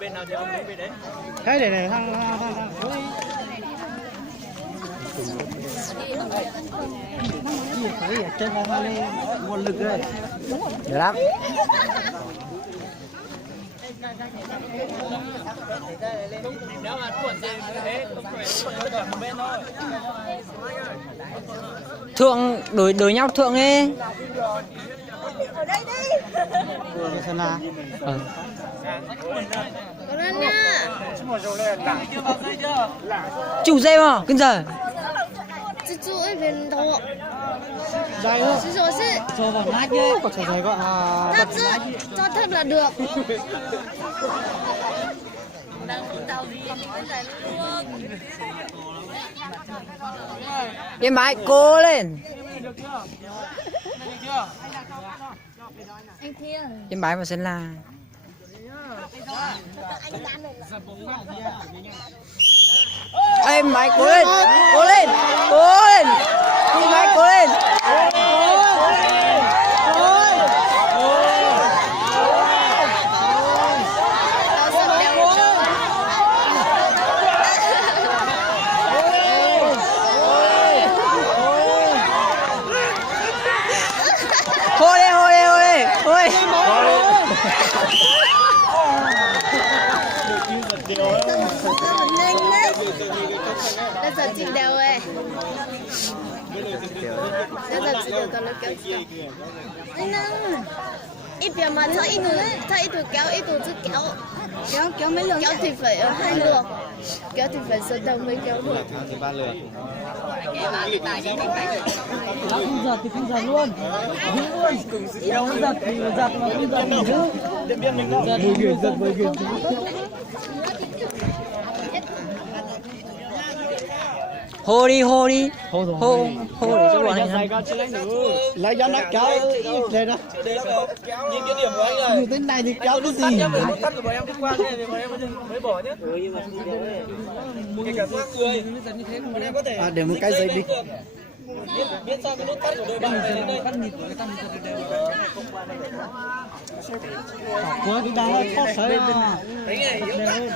bên nào thì ông muốn bên đấy. Thế để thằng trên nó lên nguồn lực rồi. Được lắm. Nếu mà cuộn thì thế không phải cuộn cả một bên thôi. Thượng đối nhau thượng ấy. Ở đây đi. Xem nào. Còn ăn nha. Chủ dây mà, kinh giờ. Chị chú ở bên đó. Dài không? Chị chú sẽ. Cho vào nát chứ. Có cho dài quá. Thật chứ. Cho thật là được. Yên bái cố lên. Anh kia. Yên bái và Sơn La. Em bái cố lên. Cố lên. Cố lên. Yên bái cố lên. Hô đi, hô đi, hô đi. Ôi. Nhanh đấy. Bây giờ chị đều ơi. Bây giờ chị đều còn nó kéo chị. Anh nâng. Ít biểu mà cho ít tụi kéo, ít tụi chứ kéo. Kéo mấy lượt. Kéo thì phải ở 2 lượt. Kéo thì phải sơ đầu mới kéo được. Thì 3 lượt. Nó không giật thì không giật luôn. Kéo nó giật thì giật mà không giật thì giữ. Giật với quyền, giật với quyền. Hô đi, hô đi. Hô rồi. Hô để cho bọn anh. Lấy cho nó kéo đây đó. Nhìn cái điểm của anh này. Như thế này thì kéo cái gì? Tắt của bọn em đi qua thế thì bọn em mới bỏ nhé. Kể cả tôi cười. Bọn em có thể À, để một cái giấy đi. biết sao cái nút tắt của đội bạn này đến đây. Quá cái đau khó sợ. Đấy này yếu.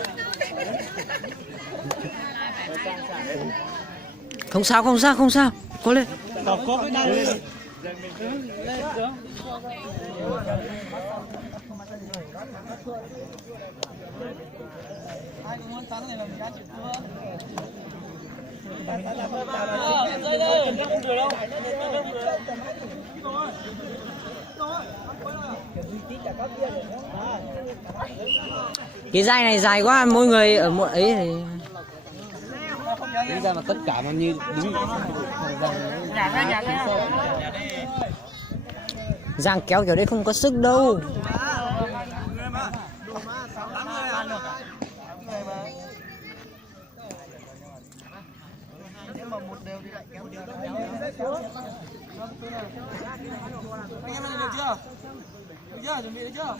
Không sao, không sao, không sao. Cố lên. Có cái đau đi. Cái dây này dài quá, mỗi người ở một ấy thì Lý ra mà tất cả mà như đúng Giang kéo kiểu đấy không có sức đâu. Anh em được chưa? Được chưa? Chuẩn bị được chưa?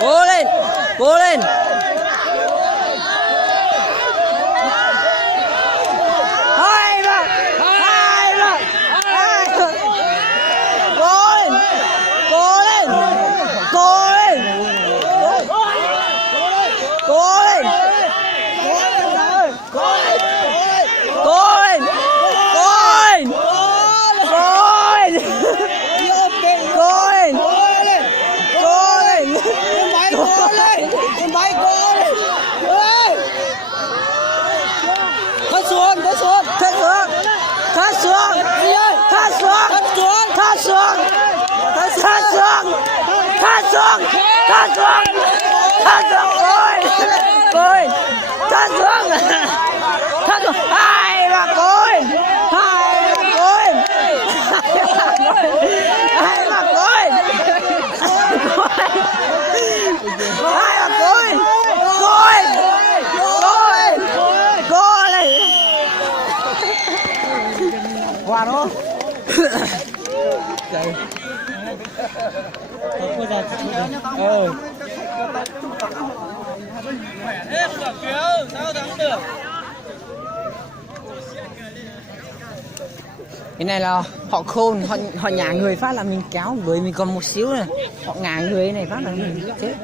Cố lên, cố lên. Hai ba, hai ba, hai ba. Cố lên, cố lên, cố lên, cố lên, hai ba cối, hai ba cối, hai ba cối, hai ba cối, cối, cối, cối này, hòa đó. Không giật. Thế không được kéo, sao thắng được? Cái này là họ khôn, họ nhả người phát là mình kéo, với mình còn một xíu này, họ ngả người này phát là mình chết.